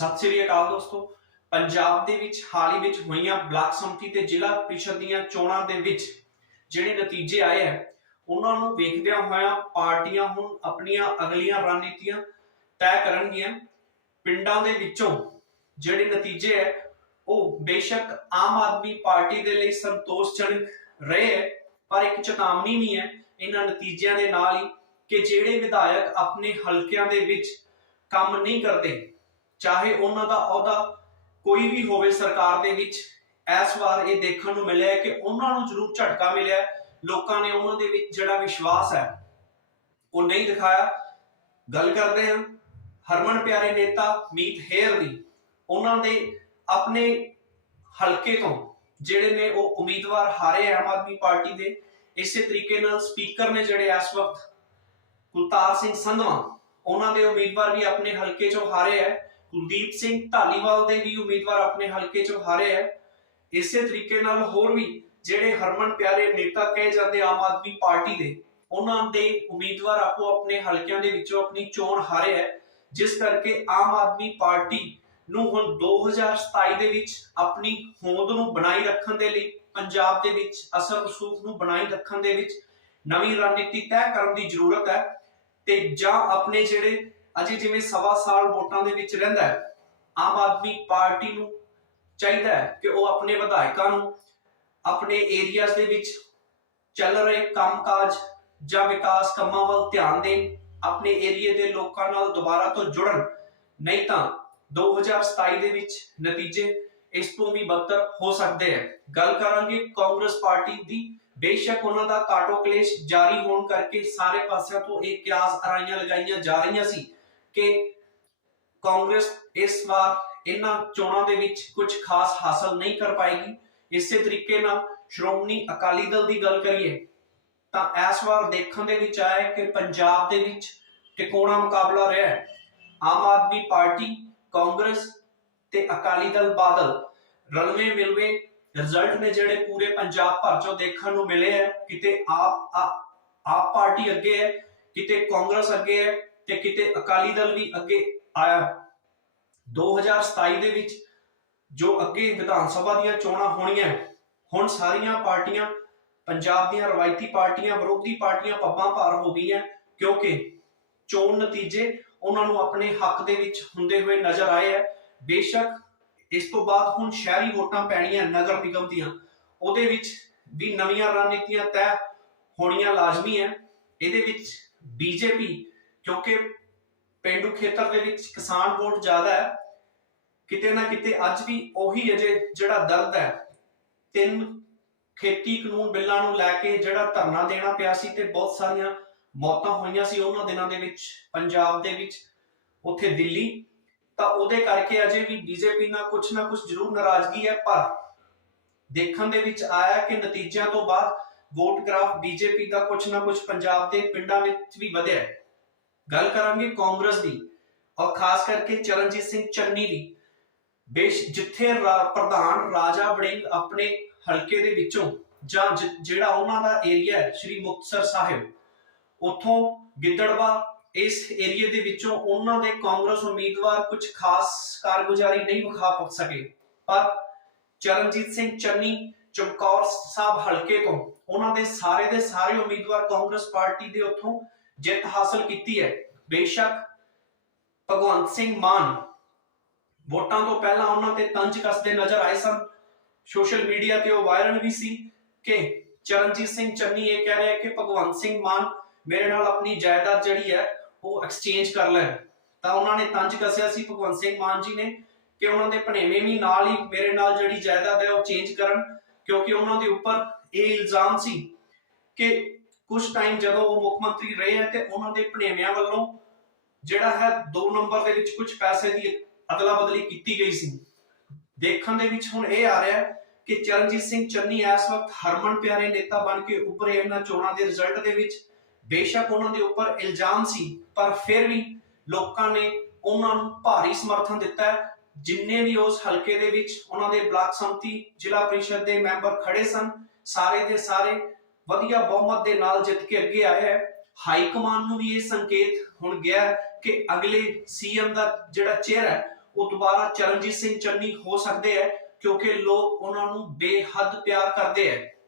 ਸਤਿ ਸ੍ਰੀ ਅਕਾਲ ਦੋਸਤੋ। ਪੰਜਾਬ ਦੇ ਵਿੱਚ ਹਾਲ ਹੀ ਵਿੱਚ ਹੋਈਆਂ ਬਲਾਕ ਸੰਮਤੀ ਤੇ ਜ਼ਿਲ੍ਹਾ ਪ੍ਰੀਸ਼ਦ ਦੀਆਂ ਚੋਣਾਂ ਦੇ ਵਿੱਚ ਜਿਹੜੇ ਨਤੀਜੇ ਆਏ ਆ, ਉਹਨਾਂ ਨੂੰ ਵੇਖਦਿਆਂ ਹੋਇਆਂ ਪਾਰਟੀਆਂ ਹੁਣ ਆਪਣੀਆਂ ਅਗਲੀਆਂ ਰਣਨੀਤੀਆਂ ਤੈਅ ਕਰਨਗੀਆਂ। ਪਿੰਡਾਂ ਦੇ ਵਿੱਚੋਂ ਜਿਹੜੇ ਨਤੀਜੇ ਹੈ ਉਹ ਬੇਸ਼ੱਕ ਆਮ ਆਦਮੀ ਪਾਰਟੀ ਦੇ ਲਈ ਸੰਤੋਸ਼ਜਨਕ ਰਹੇ ਹੈ ਪਰ ਇੱਕ ਚੇਤਾਵਨੀ ਵੀ ਹੈ ਇਹਨਾਂ ਨਤੀਜਿਆਂ ਦੇ ਨਾਲ ਹੀ ਕਿ ਜਿਹੜੇ ਵਿਧਾਇਕ ਆਪਣੇ ਹਲਕਿਆਂ ਦੇ ਵਿੱਚ ਕੰਮ ਨਹੀਂ ਕਰਦੇ ਚਾਹੇ ਉਹਨਾਂ ਦਾ ਅਹੁਦਾ ਕੋਈ ਵੀ ਹੋਵੇ ਸਰਕਾਰ ਦੇ ਵਿੱਚ, ਇਸ ਵਾਰ ਇਹ ਦੇਖਣ ਨੂੰ ਮਿਲਿਆ ਕਿ ਉਹਨਾਂ ਨੂੰ ਜ਼ਰੂਰ ਝਟਕਾ ਮਿਲਿਆ। ਲੋਕਾਂ ਨੇ ਉਹਨਾਂ ਦੇ ਵਿੱਚ ਜਿਹੜਾ ਵਿਸ਼ਵਾਸ ਹੈ, ਉਹ ਨਹੀਂ ਦਿਖਾਇਆ। ਗੱਲ ਕਰਦੇ ਹਾਂ ਹਰਮਨ ਪਿਆਰੇ ਨੇਤਾ ਮੀਤ ਹੇਰ ਦੀ। ਉਹਨਾਂ ਦੇ ਆਪਣੇ ਹਲਕੇ ਤੋਂ ਜਿਹੜੇ ਨੇ ਉਹ ਉਮੀਦਵਾਰ ਹਾਰੇ ਆਮ ਆਦਮੀ ਪਾਰਟੀ ਦੇ, ਇਸੇ ਤਰੀਕੇ ਨਾਲ ਸਪੀਕਰ ਨੇ ਜਿਹੜੇ ਇਸ ਵਕਤ ਕੁਲਤਾਰ ਸਿੰਘ ਸੰਧਵਾ, ਉਹਨਾਂ ਦੇ ਉਮੀਦਵਾਰ ਵੀ ਆਪਣੇ ਹਲਕੇ ਚੋਂ ਹਾਰੇ ਹੈ। ਕੁਲਦੀਪ ਸਿੰਘ ਢਾਲੀਵਾਲ ਦੇ ਵੀ ਉਮੀਦਵਾਰ ਆਪਣੇ ਹਲਕੇ ਚੋਂ ਹਾਰੇ ਹੈ ਇਸੇ ਤਰੀਕੇ ਨਾਲ ਹੋਰ ਵੀ ਜਿਹੜੇ ਹਰਮਨ ਪਿਆਰੇ ਨੇਤਾ ਕਹੇ ਜਾਂਦੇ ਆਮ ਆਦਮੀ ਪਾਰਟੀ ਦੇ, ਉਹਨਾਂ ਦੇ ਉਮੀਦਵਾਰ ਆਪੋ ਆਪਣੇ ਹਲਕਿਆਂ ਦੇ ਵਿੱਚੋਂ ਆਪਣੀ ਚੋਣ ਹਾਰੇ ਹੈ ਜਿਸ ਕਰਕੇ ਆਮ ਆਦਮੀ ਪਾਰਟੀ ਨੂੰ ਹੁਣ 2027 ਦੇ ਵਿੱਚ ਆਪਣੀ ਹੋਂਦ ਨੂੰ ਬਣਾਈ ਰੱਖਣ ਦੇ ਲਈ, ਪੰਜਾਬ ਦੇ ਵਿੱਚ ਅਸਲ ਰਸੂਖ ਨੂੰ ਬਣਾਈ ਰੱਖਣ ਦੇ ਵਿੱਚ ਨਵੀਂ ਰਣਨੀਤੀ ਤੈਅ ਕਰਨ ਦੀ ਜ਼ਰੂਰਤ ਹੈ ਤੇ ਜਾਂ ਆਪਣੇ ਜਿਹੜੇ ਅਜੇ ਜਿਵੇਂ ਸਵਾ ਸਾਲ ਵੋਟਾਂ ਦੇ ਵਿੱਚ ਰਹਿੰਦਾ ਹੈ, ਆਮ ਆਦਮੀ ਪਾਰਟੀ ਨੂੰ ਚਾਹੀਦਾ ਹੈ ਕਿ ਉਹ ਆਪਣੇ ਵਿਧਾਇਕਾਂ ਨੂੰ ਆਪਣੇ ਏਰੀਆਜ਼ ਦੇ ਵਿੱਚ ਚੱਲ ਰਹੇ ਕੰਮਕਾਜ ਜਾਂ ਵਿਕਾਸ ਕੰਮਾਂ ਵੱਲ ਧਿਆਨ ਦੇਣ, ਆਪਣੇ ਏਰੀਆ ਦੇ ਲੋਕਾਂ ਨਾਲ ਦੁਬਾਰਾ ਤੋਂ ਜੁੜਨ, ਨਹੀਂ ਤਾਂ 2027 ਦੇ ਵਿੱਚ ਨਤੀਜੇ ਇਸ ਤੋਂ ਵੀ ਬਦਤਰ ਹੋ ਸਕਦੇ ਹੈ। ਗੱਲ ਕਰਾਂਗੇ ਕਾਂਗਰਸ ਪਾਰਟੀ ਦੀ। ਬੇਸ਼ੱਕ ਉਹਨਾਂ ਦਾ ਕਾਟੋ ਕਲੇਸ਼ ਜਾਰੀ ਹੋਣ ਕਰਕੇ ਸਾਰੇ ਪਾਸਿਆਂ ਤੋਂ ਇਹ ਕਿਆਸ ਅਰਾਈਆਂ ਲਗਾਈਆਂ ਜਾ ਰਹੀਆਂ ਸੀ। ਕਿ ਕਾਂਗਰਸ ਇਸ ਵਾਰ ਇਹਨਾਂ ਚੋਣਾਂ ਦੇ ਵਿੱਚ ਕੁਝ ਖਾਸ ਹਾਸਲ ਨਹੀਂ ਕਰ ਪਾਏਗੀ। ਇਸੇ ਤਰੀਕੇ ਨਾਲ ਸ਼੍ਰੋਮਣੀ ਅਕਾਲੀ ਦਲ ਦੀ ਗੱਲ ਕਰੀਏ, ਤਾਂ ਇਸ ਵਾਰ ਦੇਖਣ ਦੇ ਵਿੱਚ ਆਇਆ ਕਿ ਪੰਜਾਬ ਦੇ ਵਿੱਚ ਟਿਕੋਣਾ ਮੁਕਾਬਲਾ ਰਿਹਾ ਹੈ। ਆਮ ਆਦਮੀ ਪਾਰਟੀ, ਕਾਂਗਰਸ ਤੇ ਅਕਾਲੀ ਦਲ ਬਾਦਲ ਰਲਵੇਂ ਮਿਲਵੇਂ ਰਿਜ਼ਲਟ ਨੇ ਜਿਹੜੇ ਪੂਰੇ ਪੰਜਾਬ ਭਰ ਚੋਂ ਦੇਖਣ ਨੂੰ ਮਿਲੇ ਹੈ। ਕਿਤੇ ਆਪ ਆਪ ਪਾਰਟੀ ਅੱਗੇ ਹੈ, ਕਿਤੇ ਕਾਂਗਰਸ ਅੱਗੇ ਹੈ ਤੇ ਕਿਤੇ ਅਕਾਲੀ ਦਲ ਵੀ ਅੱਗੇ ਆਇਆ। 2027 ਦੇ ਵਿੱਚ ਜੋ ਅੱਗੇ ਵਿਧਾਨ ਸਭਾ ਦੀਆਂ ਚੋਣਾਂ ਹੋਣੀਆਂ, ਹੁਣ ਸਾਰੀਆਂ ਪਾਰਟੀਆਂ, ਪੰਜਾਬ ਦੀਆਂ ਰਵਾਇਤੀ ਪਾਰਟੀਆਂ, ਵਿਰੋਧੀ ਪਾਰਟੀਆਂ ਪੱਬਾਂ ਭਾਰ ਹੋ ਗਈਆਂ ਕਿਉਂਕਿ ਚੋਣ ਨਤੀਜੇ ਉਹਨਾਂ ਨੂੰ ਆਪਣੇ ਹੱਕ ਦੇ ਵਿੱਚ ਹੁੰਦੇ ਹੋਏ ਨਜ਼ਰ ਆਏ ਹੈ ਬੇਸ਼ੱਕ ਇਸ ਤੋਂ ਬਾਅਦ ਹੁਣ ਸ਼ਹਿਰੀ ਵੋਟਾਂ ਪੈਣੀਆਂ ਨਗਰ ਨਿਗਮ ਦੀਆਂ, ਉਹਦੇ ਵਿੱਚ ਵੀ ਨਵੀਆਂ ਰਣਨੀਤੀਆਂ ਤੈਅ ਹੋਣੀਆਂ ਲਾਜ਼ਮੀ ਹੈ ਇਹਦੇ ਵਿੱਚ ਬੀਜੇਪੀ ਕਿਉਂਕਿ ਪਿੰਡੂ ਖੇਤਰ ਦੇ ਵਿੱਚ ਕਿਸਾਨ ਵੋਟ ਜ਼ਿਆਦਾ ਹੈ, ਕਿਤੇ ਨਾ ਕਿਤੇ ਅੱਜ ਵੀ ਉਹੀ ਅਜੇ ਜਿਹੜਾ ਦਰਦ ਹੈ। ਤਿੰਨ ਖੇਤੀ ਕਾਨੂੰਨ ਬਿੱਲਾਂ ਨੂੰ ਲੈ ਕੇ ਜਿਹੜਾ ਧਰਨਾ ਦੇਣਾ ਪਿਆ ਸੀ ਤੇ ਬਹੁਤ ਸਾਰੀਆਂ ਮੌਤਾਂ ਹੋਈਆਂ ਸੀ ਉਹਨਾਂ ਦਿਨਾਂ ਦੇ ਵਿੱਚ, ਪੰਜਾਬ ਦੇ ਵਿੱਚ, ਉੱਥੇ ਦਿੱਲੀ। ਤਾਂ ਉਹਦੇ ਕਰਕੇ ਅਜੇ ਵੀ ਬੀਜੇਪੀ ਨਾਲ ਕੁਝ ਨਾ ਕੁਝ ਜ਼ਰੂਰ ਨਾਰਾਜ਼ਗੀ ਹੈ, ਪਰ ਦੇਖਣ ਦੇ ਵਿੱਚ ਆਇਆ ਕਿ ਨਤੀਜਿਆਂ ਤੋਂ ਬਾਅਦ ਵੋਟ ਗ੍ਰਾਫ ਬੀਜੇਪੀ ਦਾ ਕੁਝ ਨਾ ਕੁਝ ਪੰਜਾਬ ਦੇ ਪਿੰਡਾਂ ਵਿੱਚ ਵੀ ਵਧਿਆ ਹੈ। ਗੱਲ ਕਰਾਂਗੇ ਕਾਂਗਰਸ ਦੀ ਔਰ ਖਾਸ ਕਰਕੇ ਚਰਨਜੀਤ ਸਿੰਘ ਚੰਨੀ ਦੀ। ਬੇਸ਼ ਜਿੱਥੇ ਪ੍ਰਧਾਨ ਰਾਜਾ ਵੜਿੰਗ ਆਪਣੇ ਹਲਕੇ ਦੇ ਵਿੱਚੋਂ ਜਾਂ ਜਿਹੜਾ ਉਹਨਾਂ ਦਾ ਏਰੀਆ ਹੈ, ਸ਼੍ਰੀ ਮੁਕਤਸਰ ਸਾਹਿਬ, ਉਥੋਂ ਗਿੱਦੜਵਾ, ਇਸ ਏਰੀਆ ਦੇ ਵਿੱਚੋਂ ਉਹਨਾਂ ਦੇ ਕਾਂਗਰਸ ਉਮੀਦਵਾਰ ਕੁਝ ਖਾਸ ਕਾਰਗੁਜ਼ਾਰੀ ਨਹੀਂ ਵਿਖਾ ਸਕੇ। ਪਰ ਚਰਨਜੀਤ ਸਿੰਘ ਚੰਨੀ, ਚਮਕੌਰ ਸਾਹਿਬ ਹਲਕੇ ਤੋਂ, ਉਹਨਾਂ ਦੇ ਸਾਰੇ ਦੇ ਸਾਰੇ ਉਮੀਦਵਾਰ ਕਾਂਗਰਸ ਪਾਰਟੀ ਦੇ ਉੱਥੋਂ ਜਿੱਤ ਹਾਸਲ ਕੀਤੀ ਹੈ। ਬੇਸ਼ੱਕ ਭਗਵੰਤ ਸਿੰਘ ਮਾਨ ਵੋਟਾਂ ਤੋਂ ਪਹਿਲਾਂ ਉਹਨਾਂ ਤੇ ਤੰਜ ਕੱਸਦੇ ਨਜ਼ਰ ਆਏ ਸਨ। ਸੋਸ਼ਲ ਮੀਡੀਆ ਤੇ ਉਹ ਵਾਇਰਲ ਵੀ ਸੀ ਕਿ ਚਰਨਜੀਤ ਸਿੰਘ ਚੰਨੀ ਇਹ ਕਹਿ ਰਿਹਾ ਕਿ ਭਗਵੰਤ ਸਿੰਘ ਮਾਨ ਮੇਰੇ ਨਾਲ ਆਪਣੀ ਜਾਇਦਾਦ ਜਿਹੜੀ ਹੈ ਉਹ ਐਕਸਚੇਂਜ ਕਰ ਲੈਣ। ਤਾਂ ਉਹਨਾਂ ਨੇ ਤੰਜ ਕੱਸਿਆ ਸੀ ਭਗਵੰਤ ਸਿੰਘ ਮਾਨ ਜੀ ਨੇ ਕਿ ਉਹਨਾਂ ਦੇ ਭਣੇਵੇਂ ਵੀ ਨਾਲ ਹੀ ਮੇਰੇ ਨਾਲ ਜਿਹੜੀ ਜਾਇਦਾਦ ਹੈ ਉਹ ਚੇਂਜ ਕਰਨ, ਕਿਉਂਕਿ ਉਹਨਾਂ ਦੇ ਉੱਪਰ ਇਹ ਇਲਜ਼ਾਮ ਸੀ ਕਿ ਕੁਝ ਟਾਈਮ ਜਦੋਂ ਉਹ ਮੁੱਖ ਮੰਤਰੀ ਰਹੇ ਹੈ ਤੇ ਉਹਨਾਂ ਦੇ ਭਣੇਵਿਆਂ ਵੱਲੋਂ ਜਿਹੜਾ ਹੈ 2 ਨੰਬਰ ਦੇ ਵਿੱਚ ਕੁਝ ਪੈਸੇ ਦੀ ਅਦਲਾ ਬਦਲੀ ਕੀਤੀ ਗਈ ਸੀ। ਦੇਖਣ ਦੇ ਵਿੱਚ ਹੁਣ ਇਹ ਆ ਰਿਹਾ ਹੈ ਕਿ ਚਰਨਜੀਤ ਸਿੰਘ ਚੰਨੀ ਇਸ ਵਕਤ ਹਰਮਨ ਪਿਆਰੇ ਨੇਤਾ ਬਣ ਕੇ ਉੱਭਰੇ ਇਹਨਾਂ ਚੋਣਾਂ ਦੇ ਰਿਜ਼ਲਟ ਦੇ ਵਿੱਚ ਬੇਸ਼ੱਕ ਉਹਨਾਂ ਦੇ ਉੱਪਰ ਇਲਜ਼ਾਮ ਸੀ, ਪਰ ਫਿਰ ਵੀ ਲੋਕਾਂ ਨੇ ਉਹਨਾਂ ਨੂੰ ਭਾਰੀ ਸਮਰਥਨ ਦਿੱਤਾ ਜਿੰਨੇ ਵੀ ਉਸ ਹਲਕੇ ਦੇ ਵਿੱਚ ਉਹਨਾਂ ਦੇ ਬਲਾਕ ਸੰਮਤੀ ਜ਼ਿਲ੍ਹਾ ਪ੍ਰੀਸ਼ਦ ਦੇ ਮੈਂਬਰ ਖੜੇ ਸਨ, ਸਾਰੇ ਦੇ ਸਾਰੇ ਵਧੀਆ ਬਹੁਮਤ ਦੇ ਨਾਲ ਜਿੱਤ ਕੇ ਅੱਗੇ ਆਇਆ ਹੈ। ਹਾਈ ਕਮਾਂਡ ਨੂੰ ਵੀ ਇਹ ਸੰਕੇਤ ਹੁਣ ਗਿਆ ਕਿ ਅਗਲੇ ਸੀਐਮ ਦਾ ਜਿਹੜਾ ਚਿਹਰਾ ਹੈ, ਉਹ ਦੁਬਾਰਾ ਚਰਨਜੀਤ ਸਿੰਘ ਚੰਨੀ ਹੋ ਸਕਦੇ ਹੈ, ਕਿਉਂਕਿ ਲੋਕ ਉਹਨਾਂ ਨੂੰ ਬੇਹੱਦ ਪਿਆਰ ਕਰਦੇ ਹੈ।